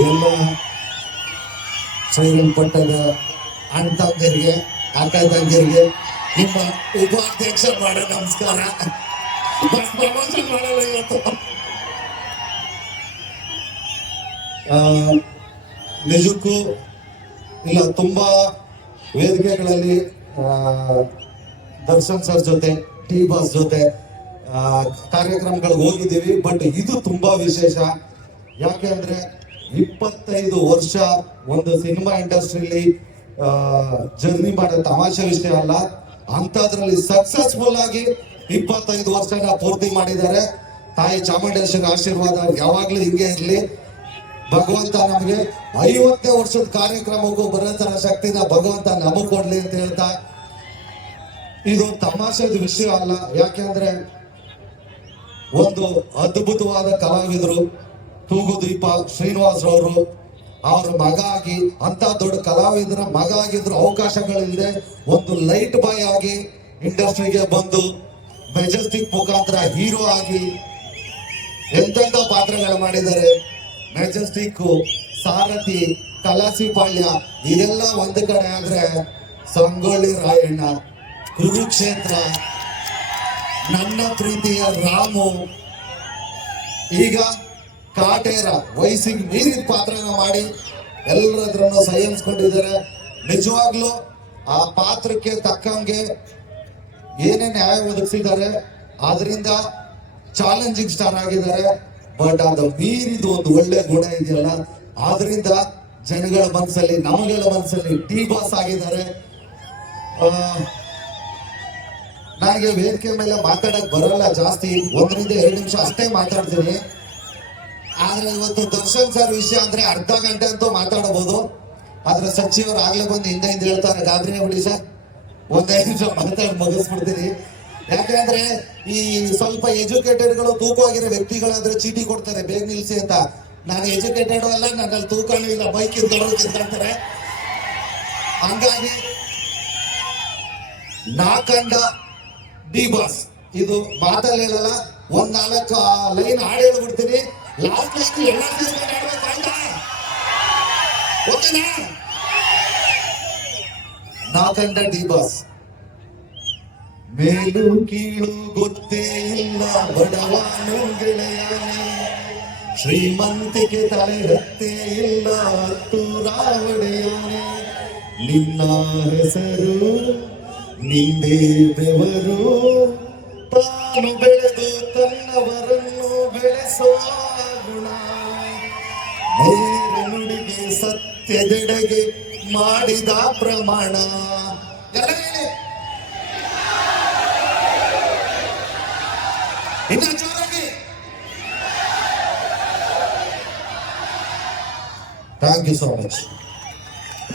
ಎಲ್ಲ ಶ್ರೀರಂಗಪಟ್ಟಣದ ಅಣ್ಣ ತಮ್ಮಂದಿರಿಗೆ ಅಕ್ಕ ತಂಗಿರಿಗೆ ನಿಮ್ಮ ಉಪಾಧ್ಯಕ್ಷ ಮಾಡೋ ನಮಸ್ಕಾರ. ಪ್ರಮೋಷನ್ ನಿಜಕ್ಕೂ ಇಲ್ಲ, ತುಂಬಾ ವೇದಿಕೆಗಳಲ್ಲಿ ದರ್ಶನ್ ಸರ್ ಜೊತೆ, ಟಿ ಬಾಸ್ ಜೊತೆ ಕಾರ್ಯಕ್ರಮಗಳಿಗೆ ಹೋಗಿದ್ದೀವಿ, ಬಟ್ ಇದು ತುಂಬಾ ವಿಶೇಷ. ಯಾಕೆ ಅಂದ್ರೆ ಇಪ್ಪತ್ತೈದು ವರ್ಷ ಒಂದು ಸಿನಿಮಾ ಇಂಡಸ್ಟ್ರಿಲಿ ಜರ್ನಿ ಮಾಡೋ ತಮಾಷೆ ವಿಷಯ ಅಲ್ಲ. ಅಂಥದ್ರಲ್ಲಿ ಸಕ್ಸಸ್ಫುಲ್ ಆಗಿ ಇಪ್ಪತ್ತೈದು ವರ್ಷನ ಪೂರ್ತಿ ಮಾಡಿದ್ದಾರೆ. ತಾಯಿ ಚಾಮುಂಡೇಶ್ವರಿ ಆಶೀರ್ವಾದ ಯಾವಾಗಲೂ ಹಿಂಗೆ ಇರಲಿ. ಭಗವಂತ ನಮಗೆ ಐವತ್ತೇ ವರ್ಷದ ಕಾರ್ಯಕ್ರಮಕ್ಕೂ ಬರೋತರ ಶಕ್ತಿನ ಭಗವಂತ ನಮಗ್ ಕೊಡ್ಲಿ ಅಂತ ಹೇಳ್ತಾ, ಇದು ತಮಾಷೆದ ವಿಷಯ ಅಲ್ಲ. ಯಾಕೆಂದ್ರೆ ಒಂದು ಅದ್ಭುತವಾದ ಕಲಾವಿದರು ತೂಗುದೀಪ ಶ್ರೀನಿವಾಸ್ ರವರು ಅವ್ರ ಮಗ ಆಗಿ ಅಂತ ದೊಡ್ಡ ಕಲಾವಿದರ ಮಗ ಆಗಿದ್ರು ಅವಕಾಶಗಳಿಲ್ಲದೆ ಒಂದು ಲೈಟ್ ಬಾಯ್ ಆಗಿ ಇಂಡಸ್ಟ್ರಿಗೆ ಬಂದು ಮೆಜೆಸ್ಟಿಕ್ ಮುಖಾಂತರ ಹೀರೋ ಆಗಿ ಎಂತೆಂತ ಪಾತ್ರಗಳು ಮಾಡಿದ್ದಾರೆ. ಮೆಜೆಸ್ಟಿಕ್ ಸಾರಥಿ ಕಲಾಸಿ ಪಾಳ್ಯ ಇದೆಲ್ಲ ಒಂದು ಕಡೆ ಆದ್ರೆ ಸಂಗೊಳ್ಳಿ ರಾಯಣ್ಣ, ಕುರುಕ್ಷೇತ್ರ, ನನ್ನ ಪ್ರೀತಿಯ ರಾಮು. ಈಗ ಕಾಟೇರ ವಯಸ್ಸಿಗೆ ಮೀರಿದ ಪಾತ್ರನ ಮಾಡಿ ಎಲ್ಲರದ್ರನ್ನು ಸಂಯಮಿಸ್ಕೊಂಡಿದ್ದಾರೆ. ನಿಜವಾಗ್ಲೂ ಆ ಪಾತ್ರಕ್ಕೆ ತಕ್ಕಂಗೆ ಏನೇ ನ್ಯಾಯ ಒದಗಿಸಿದ್ದಾರೆ ಅದರಿಂದ ಚಾಲೆಂಜಿಂಗ್ ಸ್ಟಾರ್ ಆಗಿದ್ದಾರೆ. ಬಟ್ ಅದು ಮೀರಿದ ಒಂದು ಒಳ್ಳೆ ಗುಣ ಇದೆಯಲ್ಲ. ಆದ್ರಿಂದ ಜನಗಳ ಮನಸ್ಸಲ್ಲಿ ನಮಗಳ ಮನಸ್ಸಲ್ಲಿ ಟಿ ಬಾಸ್ ಆಗಿದ್ದಾರೆ ನನಗೆ ವೇದಿಕೆ ಮೇಲೆ ಮಾತಾಡಕ್ ಬರಲ್ಲ, ಜಾಸ್ತಿ ಒಂದರಿಂದ ಎರಡು ನಿಮಿಷ ಅಷ್ಟೇ ಮಾತಾಡ್ತೀನಿ. ಆದ್ರೆ ಇವತ್ತು ದರ್ಶನ್ ಸರ್ ವಿಷಯ ಅಂದ್ರೆ ಅರ್ಧ ಗಂಟೆ ಅಂತೂ ಮಾತಾಡಬಹುದು. ಆದ್ರೆ ಸಚಿವರು ಆಗ್ಲೇ ಬಂದು ಹಿಂದೆ ಹಿಂದೆ ಹೇಳ್ತಾರೆ ಗಾಬರಿ ಬಿಡಿ ಸರ್. ಒಂದೈದು ನಿಮಿಷ ಮಾತಾಡಿ ಮುಗಿಸ್ಬಿಡ್ತೀನಿ. ಯಾಕಂದ್ರೆ ಈ ಸ್ವಲ್ಪ ಎಜುಕೇಟೆಡ್ಗಳು ತೂಕವಾಗಿರೋ ವ್ಯಕ್ತಿಗಳಾದ್ರೆ ಚೀಟಿ ಕೊಡ್ತಾರೆ, ಬೇಗ ನಿಲ್ಸಿ ಅಂತ. ನಾನು ಎಜುಕೇಟೆಡ್ ಅಲ್ಲ, ನನ್ನಲ್ಲಿ ತೂಕನೂ ಇಲ್ಲ ಬೈಕ್ ಇದ್ದವರು ಅಂತಾರೆ ಹಂಗಾಗಿ ನಾಕಂಡ ಡಿ ಬಾಸ್, ಇದು ಮಾತಲ್ಲಿ ಹೇಳಲ್ಲ, ಒಂದ್ ನಾಲ್ಕು ಲೈನ್ ಹಾಡು ಹೇಳ್ಬಿಡ್ತೀನಿ. ಲಾಸ್ಟ್ ಲಿಸ್ಟ್ ಎಲ್ಲ ನಾಕಂಡ ಡಿ ಬಾಸ್. ಮೇಲು ಕೀಳು ಗೊತ್ತೇ ಇಲ್ಲ, ಬಡವನು ಗೆಳೆಯನೇ ಶ್ರೀಮಂತಿಗೆ ತಲೆಗತ್ತೇ ಇಲ್ಲ ಹತ್ತು ಒಡೆಯನೇ ನಿನ್ನ ಹೆಸರು ನಿಂದೇ ಬೆವರು. ತಾನು ಬೆಳೆದು ತನ್ನವರನ್ನು ಬೆಳೆಸೋ ಗುಣ. ನೇರ ನುಡಿಗೆ ಸತ್ಯದೆಡೆಗೆ ಮಾಡಿದ ಪ್ರಮಾಣ. Thank you so much.